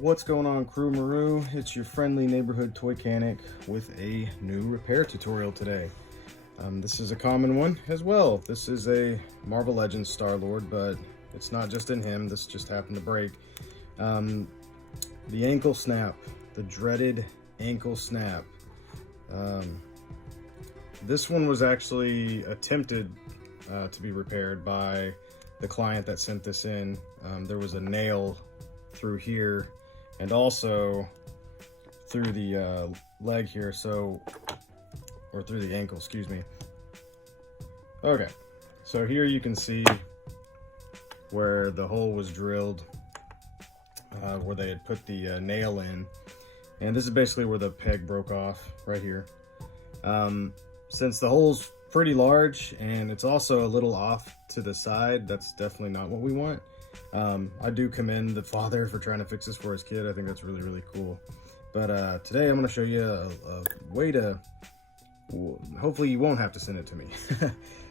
What's going on, Crew Maru? It's your friendly neighborhood toy mechanic with a new repair tutorial today. This is a common one as well. This is a Marvel Legends Star-Lord, but it's not just in him. This just happened to break. The ankle snap, the dreaded ankle snap. This one was actually attempted to be repaired by the client that sent this in. There was a nail through here and also through the leg here, or through the ankle, excuse me. Okay, so here you can see where the hole was drilled, where they had put the nail in, and this is basically where the peg broke off, right here. Since the hole's pretty large and it's also a little off to the side, that's definitely not what we want. I do commend the father for trying to fix this for his kid. I think that's really, really cool. But today I'm going to show you a way to, hopefully you won't have to send it to me.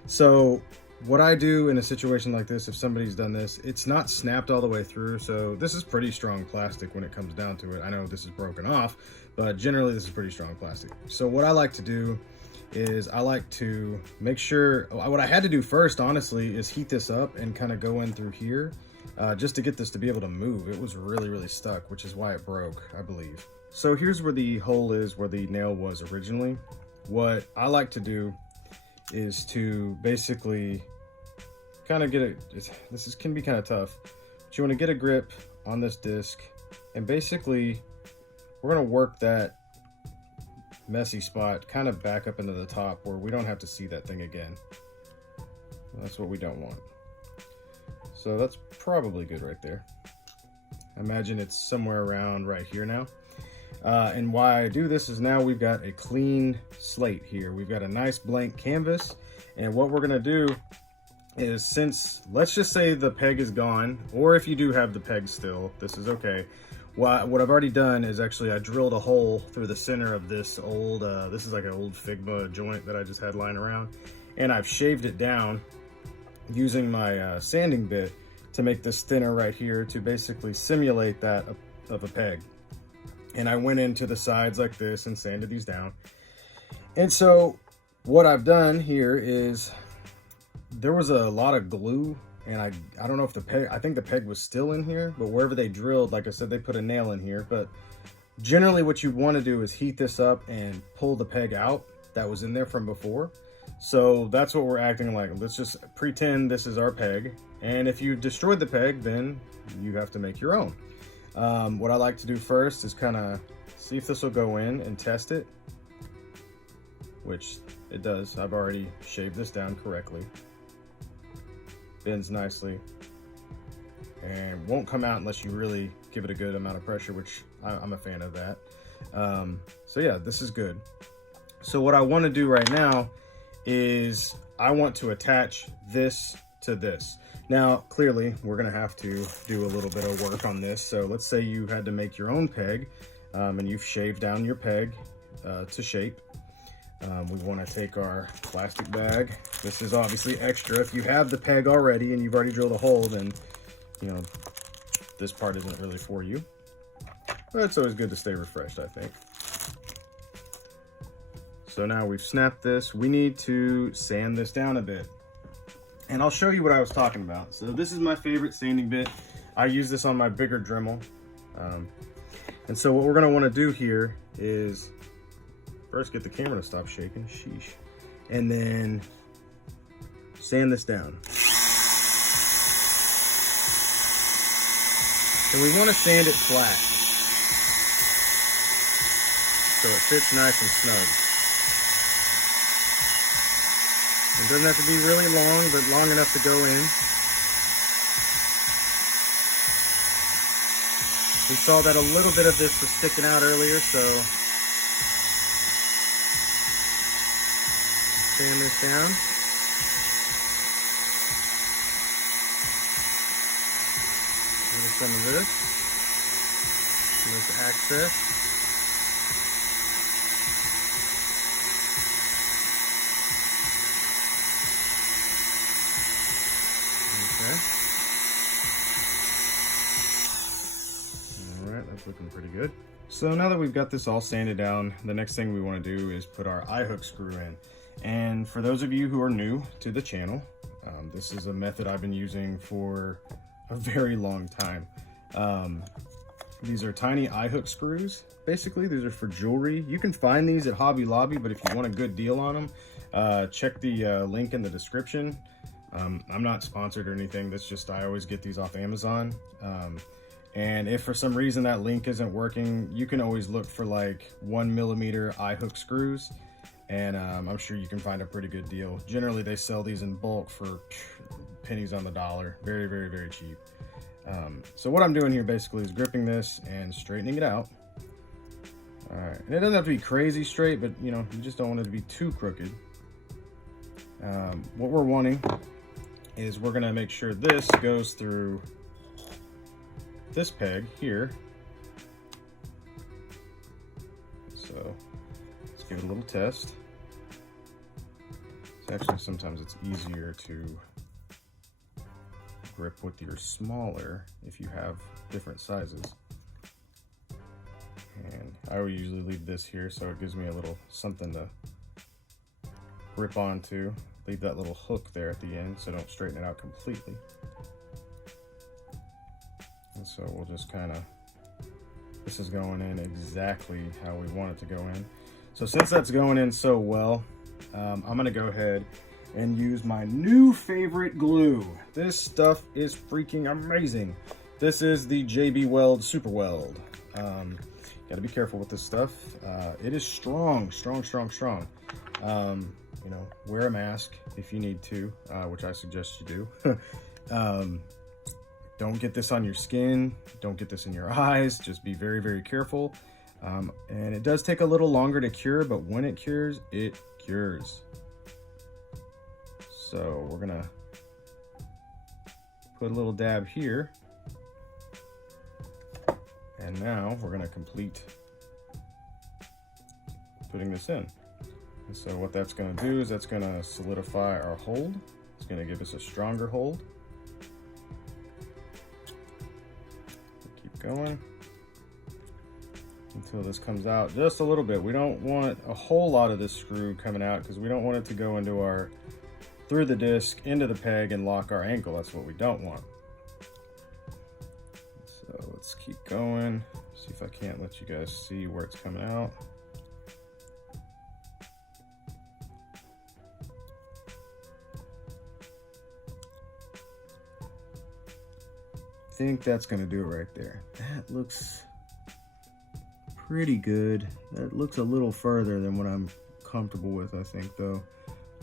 So what I do in a situation like this, if somebody's done this, it's not snapped all the way through. So this is pretty strong plastic when it comes down to it. I know this is broken off, but generally this is pretty strong plastic. So what I like to do is I like to make sure, what I had to do first, honestly, is heat this up and kind of go in through here just to get this to be able to move. It was really, really stuck, which is why it broke, I believe. So here's where the hole is, where the nail was originally. What I like to do is to basically kind of get it, can be kind of tough, but you want to get a grip on this disc, and basically we're going to work that messy spot kind of back up into the top where we don't have to see that thing again. That's what we don't want. So that's probably good right there. Imagine it's somewhere around right here now. And why I do this is now we've got a clean slate here. We've got a nice blank canvas. And what we're gonna do is, since, let's just say the peg is gone, or if you do have the peg still, this is okay. What I've already done is actually I drilled a hole through the center of this old, this is like an old Figma joint that I just had lying around. And I've shaved it down using my sanding bit to make this thinner right here to basically simulate that of a peg. And I went into the sides like this and sanded these down. And so what I've done here is, there was a lot of glue, and I don't know if the peg, I think the peg was still in here, but wherever they drilled, like I said, they put a nail in here. But generally what you want to do is heat this up and pull the peg out that was in there from before. So that's what we're acting like. Let's just pretend this is our peg. And if you destroyed the peg, then you have to make your own. What I like to do first is kind of see if this will go in and test it, which it does. I've already shaved this down correctly. Bends nicely and won't come out unless you really give it a good amount of pressure, which I'm a fan of that. So yeah, this is good. So what I want to do right now is I want to attach this to this. Now, clearly, we're going to have to do a little bit of work on this. So let's say you had to make your own peg, and you've shaved down your peg to shape. We want to take our plastic bag. This is obviously extra. If you have the peg already and you've already drilled a hole, then, you know, this part isn't really for you. But it's always good to stay refreshed, I think. So now we've snapped this. We need to sand this down a bit. And I'll show you what I was talking about. So this is my favorite sanding bit. I use this on my bigger Dremel. And so what we're gonna wanna do here is first get the camera to stop shaking, sheesh. And then sand this down. And we wanna sand it flat, so it fits nice and snug. It doesn't have to be really long, but long enough to go in. We saw that a little bit of this was sticking out earlier, so sand this down. Some of this. This access. looking pretty good. So now that we've got this all sanded down, the next thing we want to do is put our eye hook screw in. And for those of you who are new to the channel, this is a method I've been using for a very long time. These are tiny eye hook screws. Basically, these are for jewelry. You can find these at Hobby Lobby, but if you want a good deal on them, check the link in the description. I'm not sponsored or anything. That's just, I always get these off Amazon. And if for some reason that link isn't working, you can always look for like 1mm eye hook screws. And I'm sure you can find a pretty good deal. Generally, they sell these in bulk for pennies on the dollar. Very, very, very cheap. So what I'm doing here basically is gripping this and straightening it out. All right, and it doesn't have to be crazy straight, but you know, you just don't want it to be too crooked. What we're wanting is we're gonna make sure this goes through this peg here. So let's give it a little test. Actually, sometimes it's easier to grip with your smaller if you have different sizes. And I would usually leave this here so it gives me a little something to grip onto. Leave that little hook there at the end so don't straighten it out completely. And so we'll just kind of, this is going in exactly how we want it to go in. So since that's going in so well, I'm gonna go ahead and use my new favorite glue. This stuff is freaking amazing. This is the JB Weld Super Weld. Gotta be careful with this stuff. It is strong, strong, strong, strong. You know, wear a mask if you need to, which I suggest you do. Don't get this on your skin. Don't get this in your eyes. Just be very, very careful. And it does take a little longer to cure, but when it cures, it cures. So we're gonna put a little dab here. And now we're gonna complete putting this in. And so what that's gonna do is that's gonna solidify our hold. It's gonna give us a stronger hold. Keep going until this comes out just a little bit. We don't want a whole lot of this screw coming out because we don't want it to go into our, through the disc, into the peg and lock our ankle. That's what we don't want. So let's keep going. See if I can't let you guys see where it's coming out. I think that's gonna do it right there. That looks pretty good. That looks a little further than what I'm comfortable with, I think, though.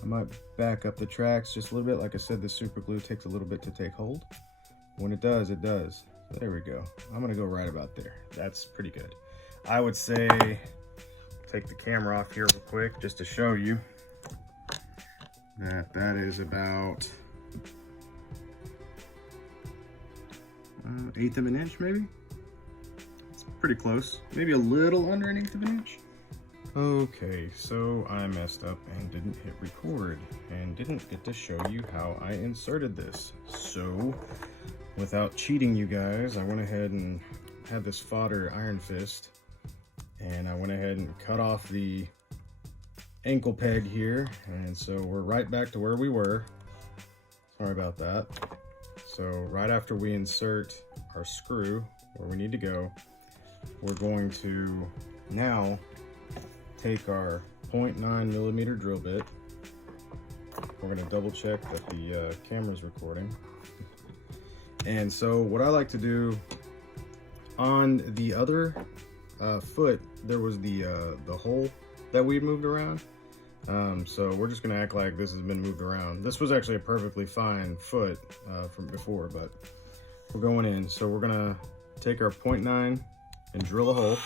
I might back up the tracks just a little bit. Like I said, the super glue takes a little bit to take hold. When it does, it does. So there we go. I'm gonna go right about there. That's pretty good. I would say, take the camera off here real quick just to show you that that is about 1/8 of an inch, maybe. It's pretty close. Maybe a little under 1/8 of an inch. Okay, so I messed up and didn't hit record and didn't get to show you how I inserted this. So without cheating you guys, I went ahead and had this fodder iron fist and I went ahead and cut off the ankle peg here. And so we're right back to where we were. Sorry about that. So right after we insert our screw where we need to go, we're going to now take our 0.9mm drill bit. We're gonna double check that the camera's recording. And so what I like to do, on the other foot, there was the hole that we'd moved around. So we're just gonna act like this has been moved around. This was actually a perfectly fine foot from before, but we're going in. So we're gonna take our 0.9 and drill a hole.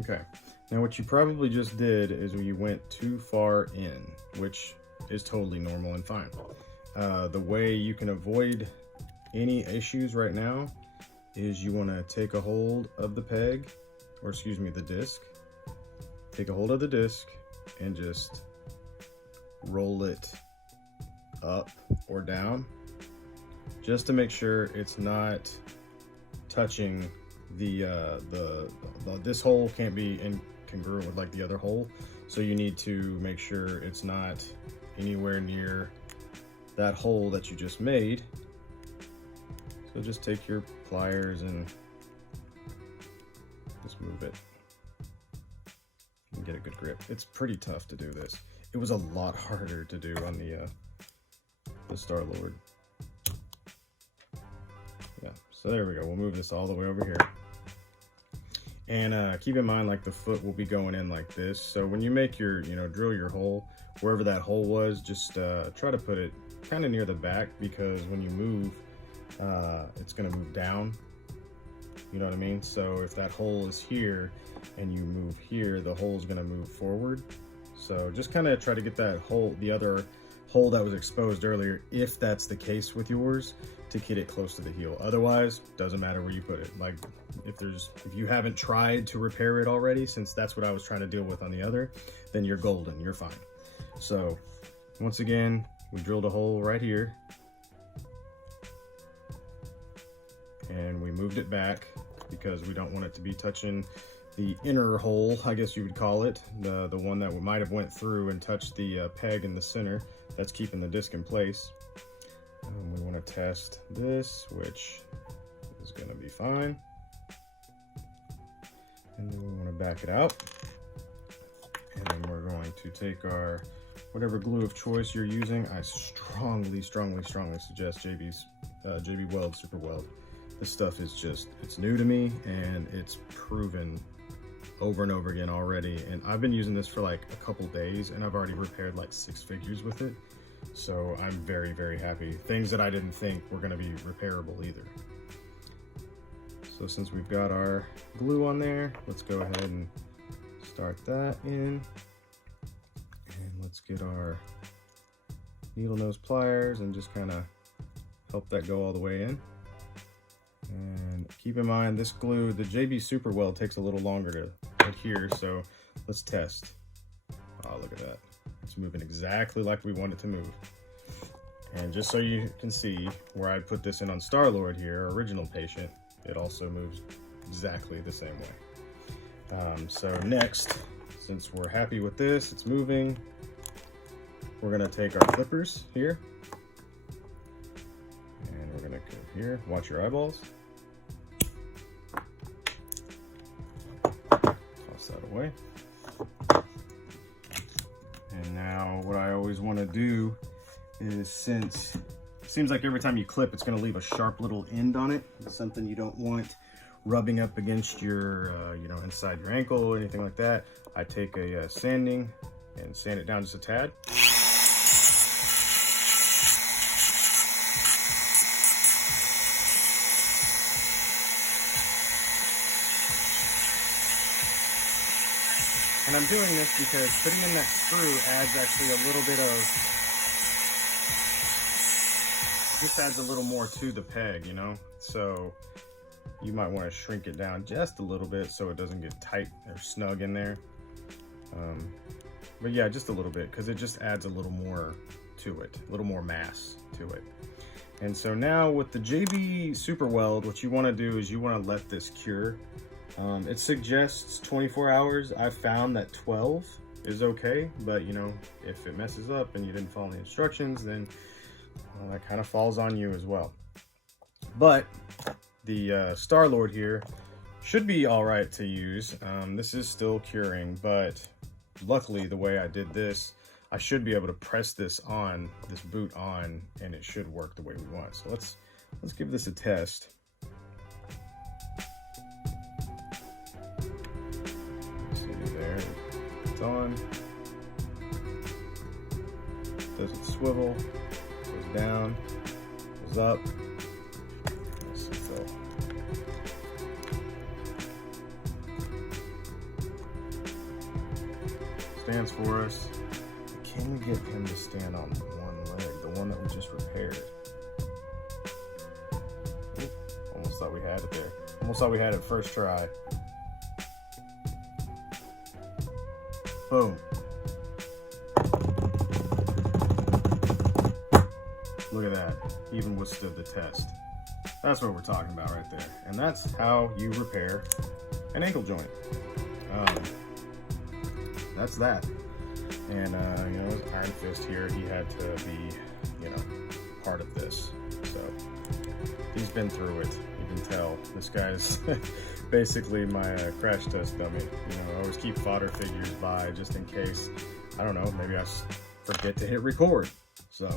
Okay, now what you probably just did is you went too far in, which is totally normal and fine. The way you can avoid any issues right now is you want to take a hold of the peg, or excuse me, the disc. Take a hold of the disc and just roll it up or down, just to make sure it's not touching this hole can't be incongruent with like the other hole. So you need to make sure it's not anywhere near that hole that you just made. So just take your pliers and just move it and get a good grip. It's pretty tough to do this. It was a lot harder to do on the Star-Lord. Yeah, so there we go. We'll move this all the way over here. And keep in mind, like the foot will be going in like this. So when you make your, drill your hole, wherever that hole was, just try to put it kind of near the back, because when you move, it's gonna move down. You know what I mean? So if that hole is here and you move here, the hole is gonna move forward. So just kind of try to get that hole, the other hole that was exposed earlier, if that's the case with yours, to get it close to the heel. Otherwise, doesn't matter where you put it. Like if you haven't tried to repair it already, since that's what I was trying to deal with on the other, then you're golden, you're fine. So once again, we drilled a hole right here and we moved it back because we don't want it to be touching the inner hole, I guess you would call it, the one that might have went through and touched the peg in the center that's keeping the disc in place. We want to test this, which is going to be fine. And then we want to back it out. And then we're going to take our whatever glue of choice you're using. I strongly suggest JB Weld Super Weld. This stuff is just, it's new to me and it's proven over and over again already. And I've been using this for like a couple days and I've already repaired like 6 figures with it. So I'm very, very happy. Things that I didn't think were going to be repairable either. So since we've got our glue on there, let's go ahead and start that in. And let's get our needle nose pliers and just kind of help that go all the way in. And keep in mind, this glue, the JB Super Weld, takes a little longer to adhere, so let's test. Oh, look at that. It's moving exactly like we want it to move. And just so you can see, where I put this in on Star-Lord here, our original patient, it also moves exactly the same way. So next, since we're happy with this, it's moving, we're gonna take our clippers here, and we're gonna go here, watch your eyeballs. Toss that away. And now what I always want to do is, since it seems like every time you clip, it's going to leave a sharp little end on it. It's something you don't want rubbing up against your, inside your ankle or anything like that. I take a sanding and sand it down just a tad. And I'm doing this because putting in that screw adds actually a little bit of, just adds a little more to the peg, So you might want to shrink it down just a little bit so it doesn't get tight or snug in there. But yeah, just a little bit, because it just adds a little more to it, a little more mass to it. And so now with the JB Super Weld, what you want to do is you want to let this cure. It suggests 24 hours. I've found that 12 is okay, but if it messes up and you didn't follow the instructions, then that kind of falls on you as well. But the Star-Lord here should be all right to use. This is still curing, but luckily the way I did this, I should be able to press this boot on, and it should work the way we want. So let's give this a test. It's on, doesn't swivel, goes down, goes up. Let's see, so stands for us. Can we get him to stand on one leg, the one that we just repaired? Ooh, almost thought we had it there. Almost thought we had it first try. Boom. Look at that, even withstood the test. That's what we're talking about right there. And that's how you repair an ankle joint. That's that. And, you know, Iron Fist here, he had to be, you know, part of this. So, he's been through it. You can tell. This guy's basically my crash test dummy. You know, I always keep fodder figures by just in case, I don't know, maybe I forget to hit record. So,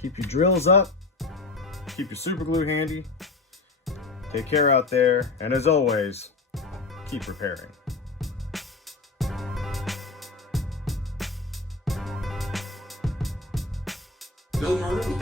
keep your drills up. Keep your super glue handy. Take care out there. And as always, keep repairing. Bill Maru.